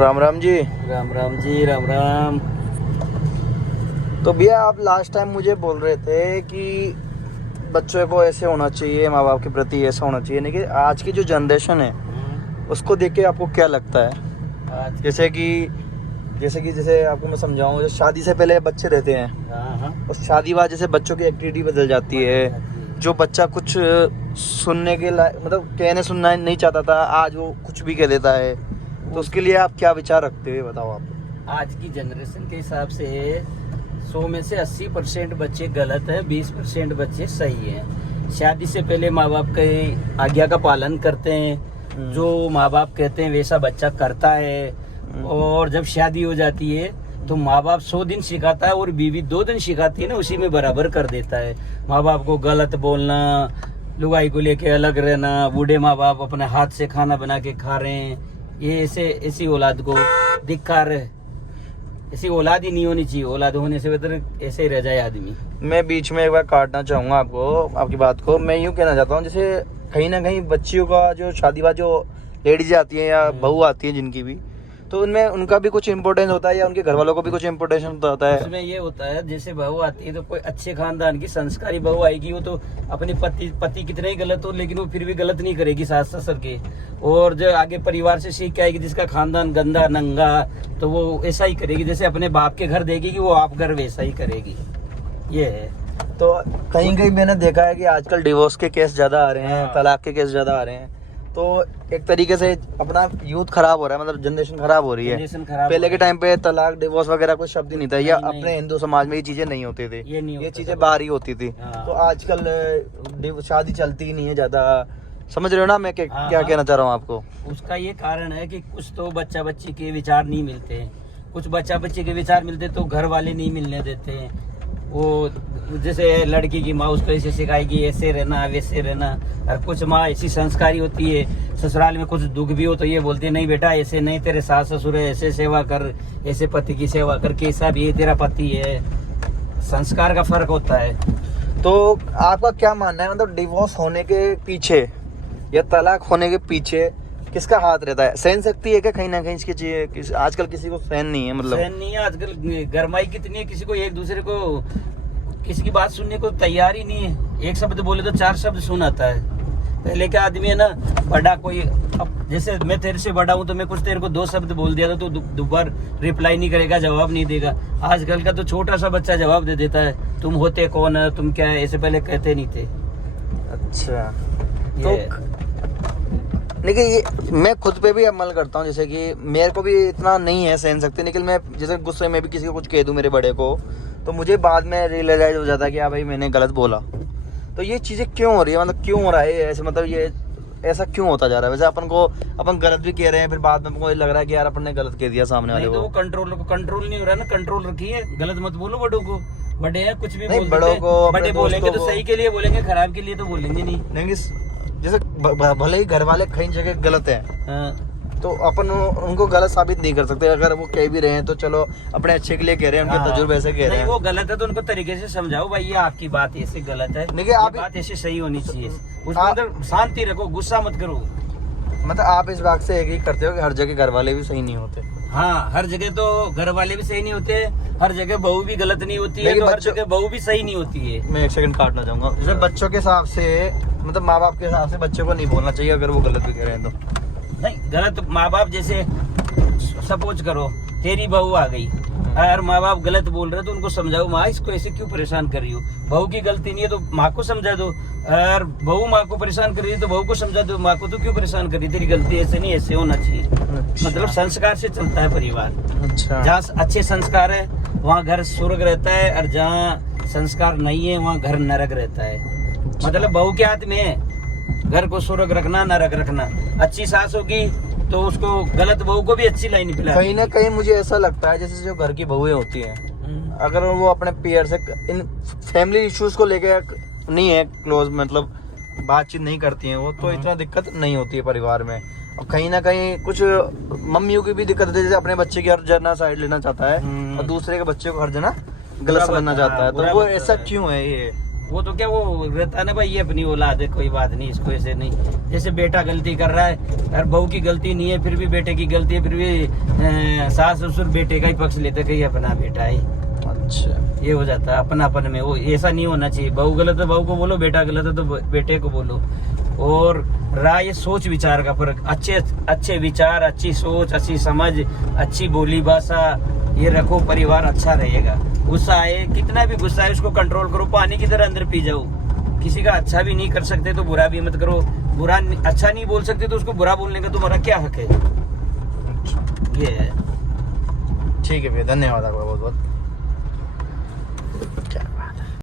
राम राम जी। राम राम जी, राम राम। तो भैया आप लास्ट टाइम मुझे बोल रहे थे कि बच्चों को ऐसे होना चाहिए, माँ बाप के प्रति ऐसा होना चाहिए, लेकिन आज की जो जनरेशन है उसको देख के आपको क्या लगता है? आज जैसे आपको मैं समझाऊं, जैसे शादी से पहले बच्चे रहते हैं और शादी बाद जैसे बच्चों की एक्टिविटी बदल जाती है। जो बच्चा कुछ सुनने के मतलब कहने सुनना नहीं चाहता था, आज वो कुछ भी कह देता है। तो उसके लिए आप क्या विचार रखते हो, बताओ आप। आज की जनरेशन के हिसाब से 100 में से 80% बच्चे गलत है, 20% बच्चे सही हैं। शादी से पहले माँ बाप के आज्ञा का पालन करते हैं, जो माँ बाप कहते हैं वैसा बच्चा करता है। और जब शादी हो जाती है तो माँ बाप 100 दिन सिखाता है और बीवी 2 दिन सिखाती है ना, उसी में बराबर कर देता है। माँ बाप को गलत बोलना, लुगाई को लेके अलग रहना, बूढ़े माँ बाप अपने हाथ से खाना बना के खा रहे हैं, ये ऐसी औलाद को धिक्कार है। ऐसी औलाद ही नहीं होनी चाहिए। औलाद होने से बेहतर ऐसे ही रह जाए आदमी। मैं बीच में एक बार काटना चाहूँगा आपकी बात को। मैं यूँ कहना चाहता हूँ, जैसे कहीं ना कहीं बच्चियों का जो शादी बाद जो लेडीज आती हैं या बहू आती है जिनकी भी, तो उनमें उनका भी कुछ इम्पोर्टेंस होता है या उनके घर वालों को भी कुछ इम्पोर्टेंस होता है। उसमें ये होता है, जैसे बहू आती है तो कोई अच्छे खानदान की संस्कारी बहू आएगी, वो तो अपने पति कितने ही गलत हो लेकिन वो फिर भी गलत नहीं करेगी सास ससुर के। और जो आगे परिवार से सीख के आएगी जिसका खानदान गंदा नंगा, तो वो ऐसा ही करेगी। जैसे अपने बाप के घर देगी कि वो आप घर वैसा ही करेगी। ये है। तो कहीं कहीं मैंने देखा है कि आजकल डिवोर्स के केस ज्यादा आ रहे हैं, तलाक के केस ज्यादा आ रहे हैं। तो एक तरीके से अपना यूथ खराब हो रहा है, मतलब जनरेशन खराब हो रही है। पहले के टाइम पे तलाक डिवोर्स वगैरह कोई शब्द ही नहीं था, या अपने हिंदू समाज में ये चीजें नहीं होती थी, ये चीजें बाहर ही होती थी। तो आजकल शादी चलती ही नहीं है ज्यादा। समझ रहे हो ना मैं क्या कहना चाह रहा हूँ आपको? उसका ये कारण है कि कुछ तो बच्चा बच्ची के विचार नहीं मिलते हैं, कुछ बच्चा बच्ची के विचार मिलते तो घर वाले नहीं मिलने देते हैं। वो जैसे लड़की की माँ उसको ऐसे सिखाएगी, ऐसे रहना वैसे रहना। और कुछ माँ ऐसी संस्कारी होती है, ससुराल में कुछ दुख भी हो तो ये बोलती है नहीं बेटा ऐसे नहीं, तेरे सास ससुर है, ऐसे सेवा कर, ऐसे पति की सेवा कर, कैसा भी ये तेरा पति है। संस्कार का फर्क होता है। तो आपका क्या मानना है, मतलब डिवोर्स होने के पीछे या तलाक होने के पीछे किसका हाथ रहता है? सहन शक्ति है क्या कहीं ना कहीं इसकी चाहिए? आजकल किसी को सहन नहीं है, मतलब सहन नहीं है। आजकल गरमाई कितनी है, किसी को एक दूसरे को किसी की बात सुनने को तैयार ही नहीं है। एक शब्द बोले तो 4 शब्द सुनाता है। पहले का आदमी है ना, बड़ा कोई, अब जैसे मैं तेरे से बड़ा हूँ तो मैं कुछ तेरे को 2 शब्द बोल दिया तो दोबारा रिप्लाई नहीं करेगा, जवाब नहीं देगा। आजकल का तो छोटा सा बच्चा जवाब दे देता है, तुम होते कौन है, तुम क्या है, ऐसे पहले कहते नहीं थे। अच्छा, तो लेकिन ये मैं खुद पे भी अमल करता हूँ। जैसे कि मेरे को भी इतना नहीं है सहन सकते, लेकिन मैं जैसे गुस्से में भी किसी को कुछ कह दूँ, मेरे बड़े को, तो मुझे बाद में रियलाइज हो जाता है कि हाँ भाई मैंने गलत बोला। तो ये चीज़ें क्यों हो रही है, मतलब क्यों हो रहा है ऐसे, मतलब ये ऐसा क्यों होता जा रहा है? वैसे अपन गलत भी कह रहे हैं, फिर बाद में हमको लग रहा है कि यार अपन ने गलत कह दिया सामने वाले को। तो वो कंट्रोल नहीं हो रहा है ना। कंट्रोल रखिए, गलत मत बोलो बड़ों को। बड़े हैं कुछ भी नहीं, बड़ों को बड़े बोलेंगे तो सही के लिए बोलेंगे, खराब के लिए तो बोलेंगे नहीं। जैसे भले ही घर वाले कई जगह गलत है, तो अपन उनको गलत साबित नहीं कर सकते। अगर वो कह भी रहे हैं तो चलो अपने अच्छे के लिए कह रहे हैं, उनके तजुर्बे से कह रहे हैं। वो गलत है तो उनको तरीके से समझाओ, भाई ये आपकी बात ऐसे गलत है, बात ऐसे सही होनी चाहिए। उसके अंदर शांति रखो, गुस्सा मत करो। मतलब आप इस बात से एक ही करते हो कि हर जगह घर वाले भी सही नहीं होते? हाँ, हर जगह तो घर वाले भी सही नहीं होते, हर जगह बहू भी गलत नहीं होती है, तो हर जगह बहू भी सही नहीं होती है। मैं 1 सेकंड काटना चाहूंगा। जैसे बच्चों के हिसाब से, मतलब माँ बाप के हिसाब से बच्चों को नहीं बोलना चाहिए अगर वो गलत भी कह रहे हैं तो? नहीं, गलत माँ बाप, जैसे सपोज करो तेरी बहू आ गई और माँ बाप गलत बोल रहे तो उनको समझाओ, माँ इसको ऐसे क्यों परेशान कर रही हो। बहू की गलती नहीं है तो माँ को समझा दो, और बहू माँ को परेशान कर रही है तो बहू को समझा दो, माँ को तो क्यों परेशान कर रही, तेरी गलती ऐसे नहीं, ऐसे होना चाहिए। अच्छा। मतलब संस्कार से चलता है परिवार। अच्छा। जहाँ अच्छे संस्कार है वहाँ घर स्वर्ग रहता है, और जहाँ संस्कार नहीं है वहाँ घर नरक रहता है। मतलब बहू के हाथ में है घर को स्वर्ग रखना, नरक रखना। अच्छी सास होगी तो उसको गलत बहू को भी अच्छी लाइन पिला। कहीं ना कहीं मुझे ऐसा लगता है जैसे जो घर की बहुएं होती हैं, अगर वो अपने पेयर से इन फैमिली इश्यूज को लेके नहीं है क्लोज, मतलब बातचीत नहीं करती हैं वो, तो इतना दिक्कत नहीं होती है परिवार में। और कहीं ना कहीं कुछ मम्मियों की भी दिक्कत होती है, जैसे अपने बच्चे की हर जना साइड लेना चाहता है और दूसरे के बच्चे को हर जना गलत समझना चाहता है। तो वो ऐसा क्यों है? ये वो तो क्या वो रहता ना भाई, ये अपनी औलाद है, कोई बात नहीं, इसको ऐसे नहीं। जैसे बेटा गलती कर रहा है और बहू की गलती नहीं है, फिर भी बेटे की गलती है, फिर भी सास ससुर बेटे का ही पक्ष लेते, कहीं अपना बेटा है। अच्छा, ये हो जाता है अपनापन में, वो ऐसा नहीं होना चाहिए। बहू गलत है बहू को बोलो, बेटा गलत है तो बेटे को बोलो। और रहा ये सोच विचार का फर्क, अच्छे विचार, अच्छी सोच, अच्छी समझ, अच्छी बोली भाषा, ये रखो, परिवार अच्छा रहेगा। गुस्सा आए, कितना भी गुस्सा है उसको कंट्रोल करो, पानी की तरह अंदर पी जाओ। किसी का अच्छा भी नहीं कर सकते तो बुरा भी मत करो, अच्छा नहीं बोल सकते तो उसको बुरा बोलने का तुम्हारा क्या हक है। ये है। ठीक है भैया, धन्यवाद आपका बहुत बहुत। क्या